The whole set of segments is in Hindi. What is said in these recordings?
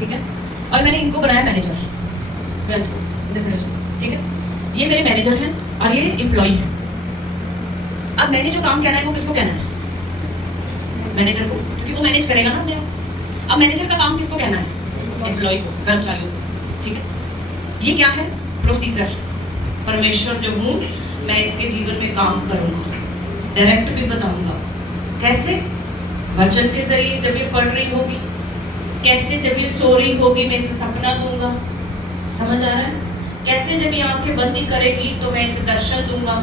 ठीक है, और मैंने इनको बनाया मैनेजर, ठीक है, ये मेरे मैनेजर हैं और ये एम्प्लॉय हैं। अब मैंने जो काम कहना है वो किसको कहना है? मैनेजर को, क्योंकि वो मैनेज करेगा ना अपने आप। अब मैनेजर का काम किसको कहना है? एम्प्लॉय को, कर्मचारी को, ठीक है। ये क्या है? प्रोसीजर। परमेश्वर जो हूँ मैं इसके जीवन में काम करूंगा, डायरेक्ट भी बताऊंगा। कैसे? वचन के जरिए जब ये पढ़ रही होगी, कैसे जब ये सो रही होगी मैं इसे सपना दूंगा, समझ आ रहा है? कैसे जब ये आंखें बंदी करेगी तो मैं इसे दर्शन दूंगा।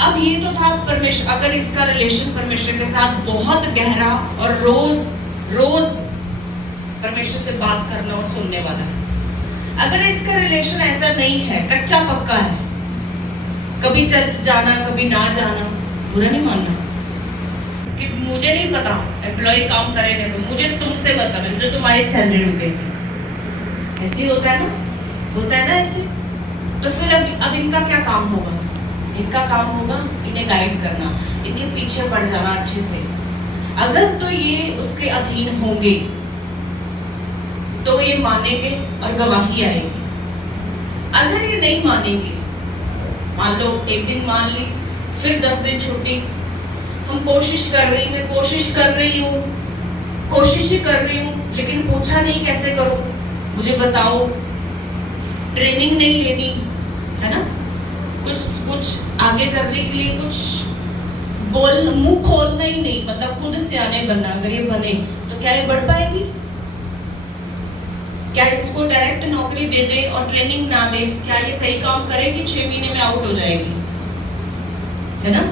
अब ये तो था परमेश्वर, अगर इसका रिलेशन परमेश्वर के साथ बहुत गहरा और रोज रोज परमेश्वर से बात करना और सुनने वाला है। अगर इसका रिलेशन ऐसा नहीं है, कच्चा पक्का है, कभी चर्च जाना कभी ना जाना, बुरा नहीं मानना कि मुझे नहीं पता एम्प्लॉय काम करेंगे तो मुझे तुमसे मतलब है, मुझे तुम्हारी सैलरी रुकेगी, ऐसे होता है ना, होता है ना ऐसे। तो फिर अब इनका क्या काम होगा? इनका काम होगा इन्हें गाइड करना, इनके पीछे पड़ जाना अच्छे से। अगर तो ये उसके अधीन होंगे तो ये मानेंगे और गवाही आएगी। अगर ये नहीं मानेंगे, मान लो एक दिन मान ली, फिर 10 दिन छुट्टी, हम कोशिश कर रही हूँ, कोशिश ही कर रही हूँ, लेकिन पूछा नहीं कैसे करो, मुझे बताओ, ट्रेनिंग नहीं लेनी है ना, कुछ आगे करने के लिए कुछ मुंह खोलना ही नहीं, मतलब खुद सियाने बनना। अगर ये बने तो क्या ये बढ़ पाएगी? क्या इसको डायरेक्ट नौकरी दे दे और ट्रेनिंग ना दे, क्या ये सही काम करेगी? 6 महीने में आउट हो जाएगी, है ना।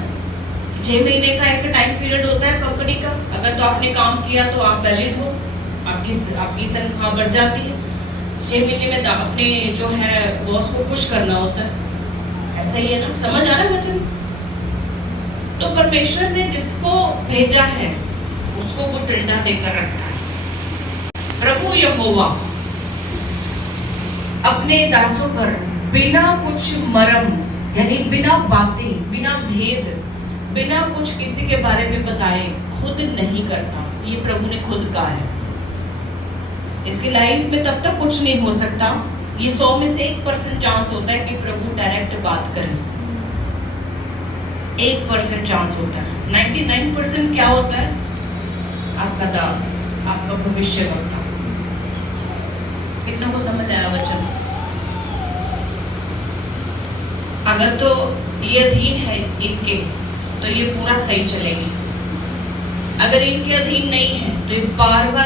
6 महीने का एक टाइम पीरियड होता है कंपनी का। अगर तो आपने काम किया तो आप वैलिड हो, आपकी तनख्वाह बढ़ जाती है। 6 महीने में अपने जो है बॉस को खुश करना होता है, ऐसा ही है ना, समझ आ रहा है वचन? तो परमेश्वर ने जिसको भेजा है उसको वो डंडा देकर रखा है। प्रभु यहोवा अपने दासों पर बिना कुछ मरम, यानी बिना बातें, बिना भेद, बिना कुछ किसी के बारे में बताए खुद नहीं करता। ये प्रभु ने खुद कहा है। इसकी लाइफ में तब तक कुछ नहीं हो सकता, ये 100 में से 1% चांस होता है कि प्रभु डायरेक्ट बात करें। 1% चांस होता है, 99% क्या होता है? आपका दास, आपका भविष्यवक्ता। कितना को समझ आया वचन? अगर तो ये अधीन है इनके तो ये पूरा सही चलेगी, अगर इनके अधीन नहीं है तो ये बार बार